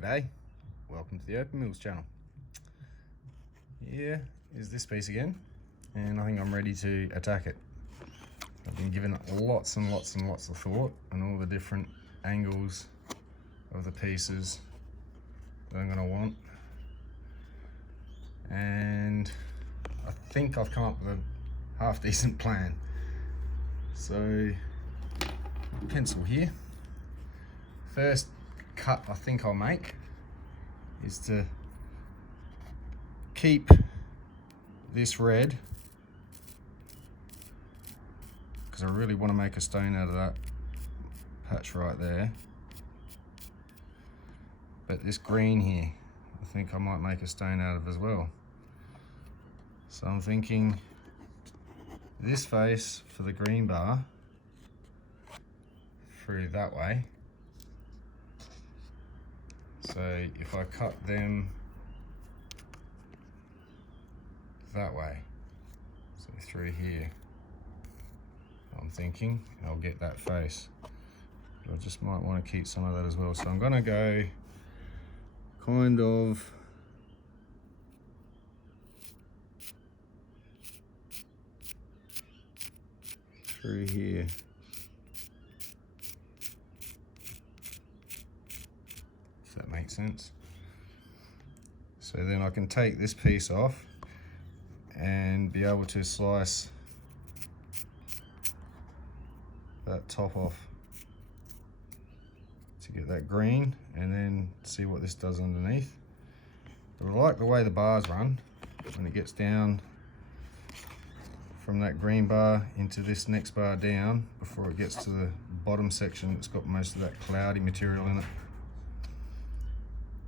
G'day, welcome to the Open Mills channel. Here is this piece again, and I think I'm ready to attack it. I've been given lots and lots and lots of thought and all the different angles of the pieces that I'm going to want, and I think I've come up with a half decent plan. So, pencil here. First cut I think I'll make is to keep this red, because I really want to make a stone out of that patch right there. But this green here, I think I might make a stone out of as well. So I'm thinking this face for the green bar through that way. So if I cut them that way, so through here, I'm thinking I'll get that face. But I just might want to keep some of that as well. So I'm going to go kind of through here. If that makes sense. So then I can take this piece off and be able to slice that top off to get that green, and then see what this does underneath. But I like the way the bars run when it gets down from that green bar into this next bar down before it gets to the bottom section. It's got most of that cloudy material in it,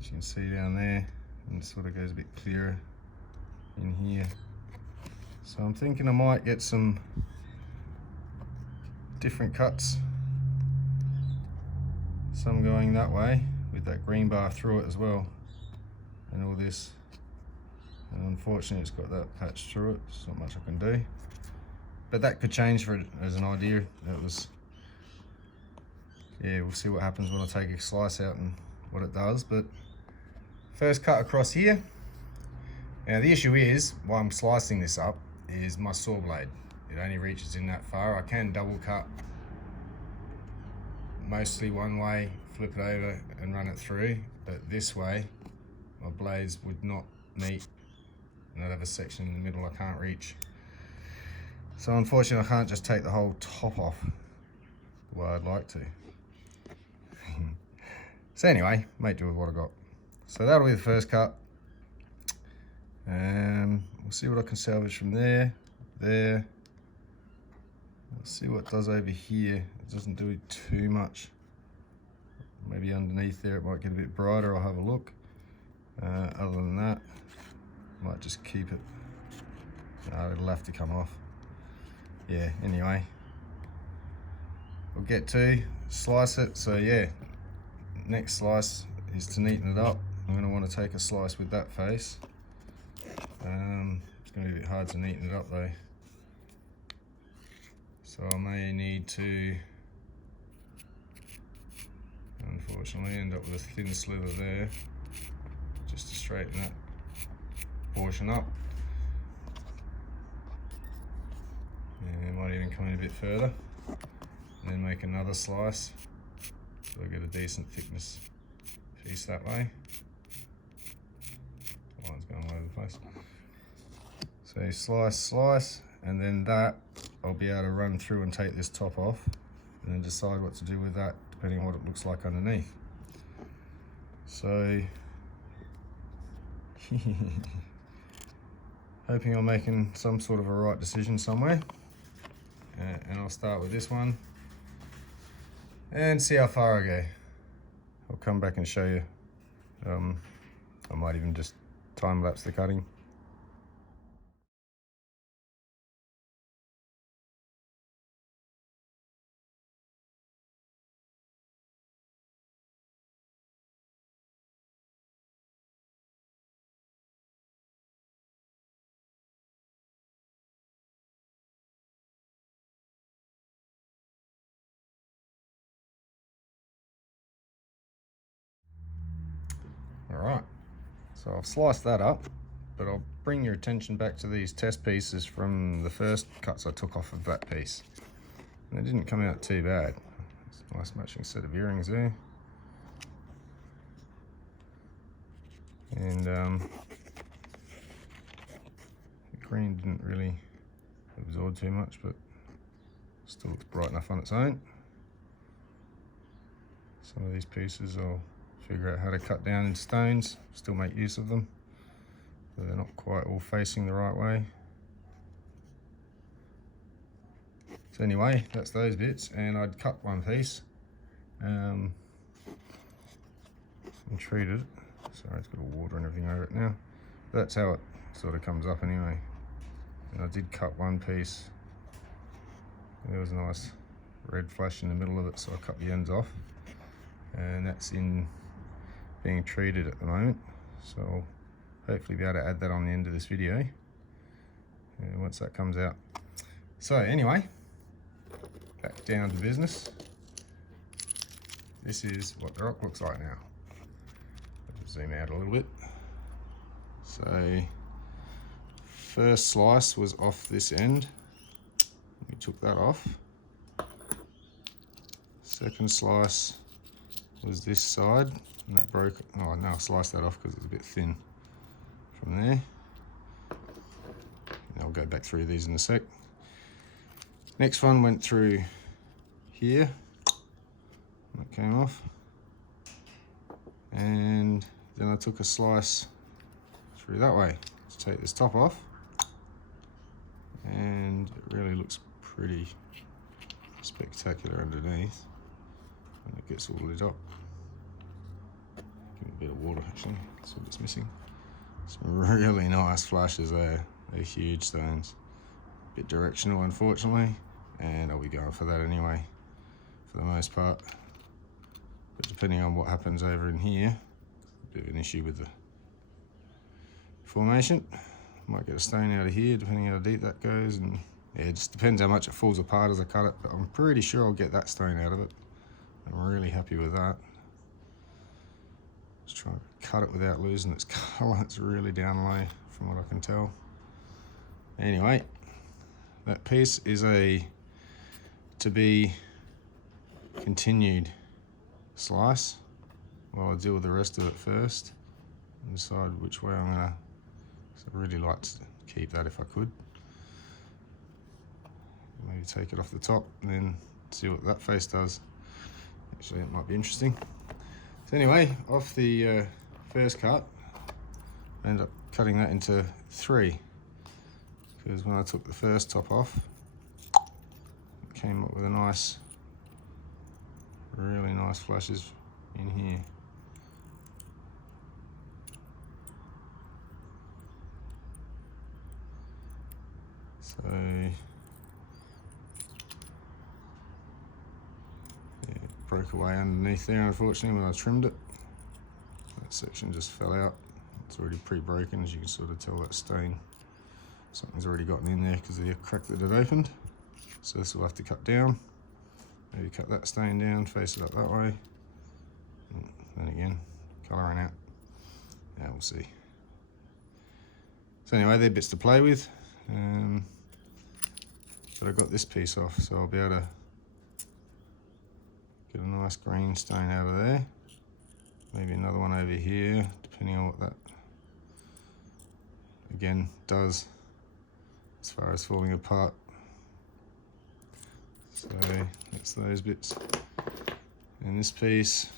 as you can see down there, and it sort of goes a bit clearer in here. So I'm thinking I might get some different cuts, some going that way with that green bar through it as well, and all this. And unfortunately it's got that patch through it, there's not much I can do. But that could change for it as an idea. That was, yeah, we'll see what happens when I take a slice out and what it does. But first cut across here. Now the issue is, while I'm slicing this up, is my saw blade. It only reaches in that far. I can double cut mostly one way, flip it over and run it through, but this way my blades would not meet, and I'd have a section in the middle I can't reach. So unfortunately I can't just take the whole top off the way I'd like to. So anyway, make do with what I got. So that'll be the first cut. We'll see what I can salvage from there. Let's see what it does over here. It doesn't do too much. Maybe underneath there it might get a bit brighter. I'll have a look. Other than that, might just keep it. No, it'll have to come off. Yeah, anyway. We'll get to slice it. So yeah, next slice is to neaten it up. I'm going to want to take a slice with that face. It's going to be a bit hard to neaten it up though. So I may need to, unfortunately, end up with a thin slither there, just to straighten that portion up. And I might even come in a bit further, and then make another slice, so I get a decent thickness piece that way. The line's going all over the place. So slice, slice, and then that I'll be able to run through and take this top off, and then decide what to do with that depending on what it looks like underneath. So hoping I'm making some sort of a right decision somewhere, and I'll start with this one and see how far I go. I'll come back and show you. I might even just time lapse the cutting. Alright, so I've sliced that up, but I'll bring your attention back to these test pieces from the first cuts I took off of that piece. And they didn't come out too bad. It's a nice matching set of earrings there. And the green didn't really absorb too much, but still looks bright enough on its own. Some of these pieces I'll figure out how to cut down in stones, still make use of them, but they're not quite all facing the right way. So anyway, that's those bits, and I'd cut one piece and treated it. Sorry, it's got all water and everything over it now. That's how it sort of comes up anyway. And I did cut one piece. There was a nice red flash in the middle of it, so I cut the ends off. And that's in being treated at the moment. So I'll hopefully be able to add that on the end of this video once that comes out. So anyway, back down to business. This is what the rock looks like now. Zoom out a little bit. So first slice was off this end. We took that off. Second slice was this side, and that broke. Oh, no, I sliced that off because it was a bit thin from there. And I'll go back through these in a sec. Next one went through here. That came off. And then I took a slice through that way to take this top off, and it really looks pretty spectacular underneath when it gets all lit up. Give it a bit of water actually, that's what it's missing. Some really nice flashes there, they're huge stones. A bit directional unfortunately, and I'll be going for that anyway for the most part. But depending on what happens over in here, a bit of an issue with the formation. Might get a stone out of here depending how deep that goes, and yeah, it just depends how much it falls apart as I cut it, but I'm pretty sure I'll get that stone out of it. I'm really happy with that. Just trying to cut it without losing its colour. It's really down low from what I can tell. Anyway, that piece is a to be continued slice while I deal with the rest of it first and decide which way I'm gonna. So I'd really like to keep that if I could. Maybe take it off the top and then see what that face does. Actually, it might be interesting. So anyway, off the first cut, I ended up cutting that into 3 because when I took the first top off, it came up with a nice, really nice flashes in here. So yeah, it broke away underneath there unfortunately when I trimmed it. That section just fell out. It's already pre-broken, as you can sort of tell that stain. Something's already gotten in there because of the crack that it opened. So this will have to cut down. Maybe cut that stain down, face it up that way. And then again, colouring out. Yeah, we'll see. So anyway, they're bits to play with. But I got this piece off, so I'll be able to get a nice green stone out of there. Maybe another one over here, depending on what that, again, does as far as falling apart. So that's those bits. And this piece,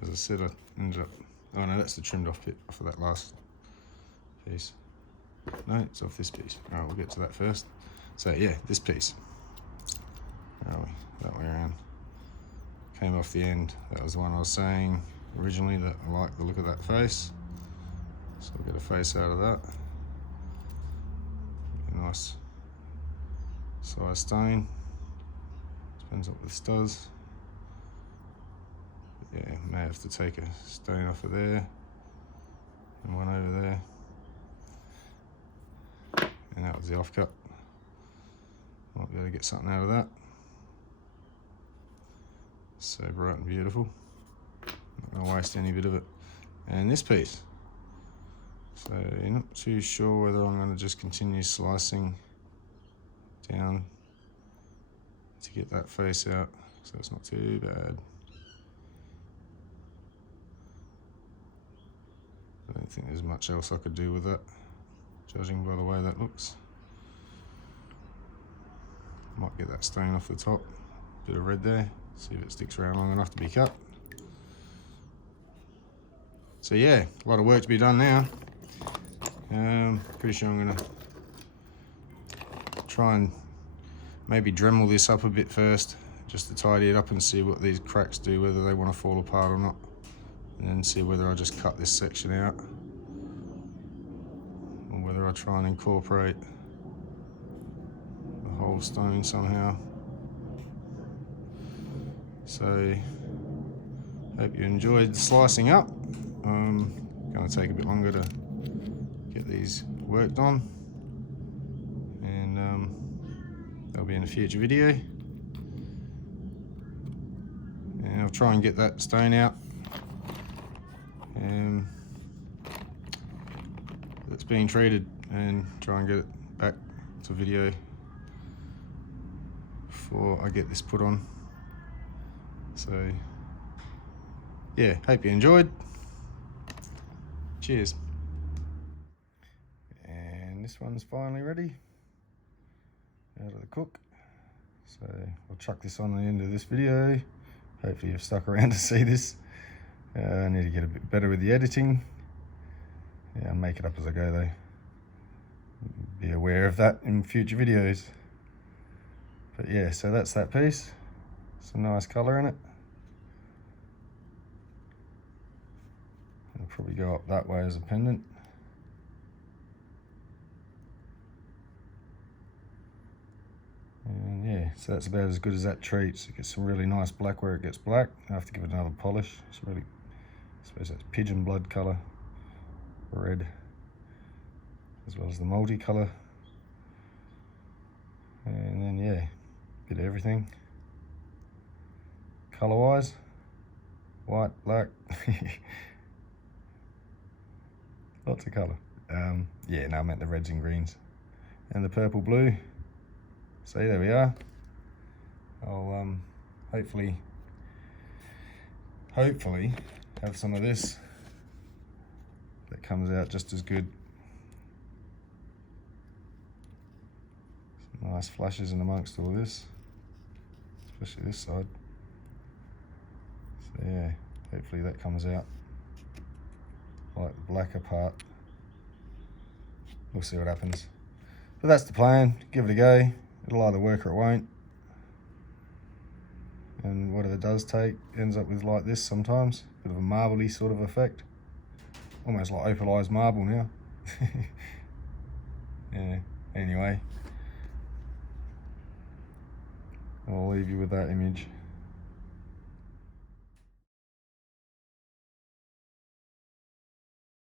as I said, I ended up, oh no, that's the trimmed off bit off of that last piece. No, it's off this piece. All right, we'll get to that first. So yeah, this piece. Where are we? That way around. Came off the end. That was the one I was saying originally that I like the look of that face. So we'll get a face out of that. A nice size stone. Depends what this does. But yeah, may have to take a stone off of there and one over there. And that was the offcut. Might be able to get something out of that. So bright and beautiful. Not going to waste any bit of it. and this piece. So you're not too sure whether I'm going to just continue slicing down to get that face out, so it's not too bad. I don't think there's much else I could do with that, judging by the way that looks. Might get that stain off the top, bit of red there, see if it sticks around long enough to be cut. So yeah, a lot of work to be done now. Pretty sure I'm gonna try and maybe Dremel this up a bit first, just to tidy it up and see what these cracks do, whether they want to fall apart or not, and then see whether I just cut this section out or whether I try and incorporate the whole stone somehow. So hope you enjoyed the slicing up. Going to take a bit longer to get these worked on, and they'll be in a future video. And I'll try and get that stone out that's being treated, and try and get it back to video before I get this put on. So yeah, hope you enjoyed. Cheers. And this one's finally ready, out of the cook. So I'll chuck this on the end of this video. Hopefully you've stuck around to see this. I need to get a bit better with the editing. Yeah, I'll make it up as I go though. Be aware of that in future videos. But yeah, so that's that piece. Some nice colour in it. I'll probably go up that way as a pendant. And yeah, so that's about as good as that treats. It gets some really nice black where it gets black. I have to give it another polish. It's really, I suppose that's pigeon blood colour, red, as well as the multicolour. And then yeah, bit of everything. Colour wise, white, black, lots of colour. Yeah, no, I meant the reds and greens and the purple blue. So there we are. I'll hopefully have some of this that comes out just as good. Some nice flashes in amongst all this, especially this side. So yeah, hopefully that comes out like the blacker part. We'll see what happens. But that's the plan, give it a go. It'll either work or it won't. And whatever it does take ends up with like this sometimes. Bit of a marbly sort of effect. Almost like opalized marble now. Yeah, anyway. I'll leave you with that image.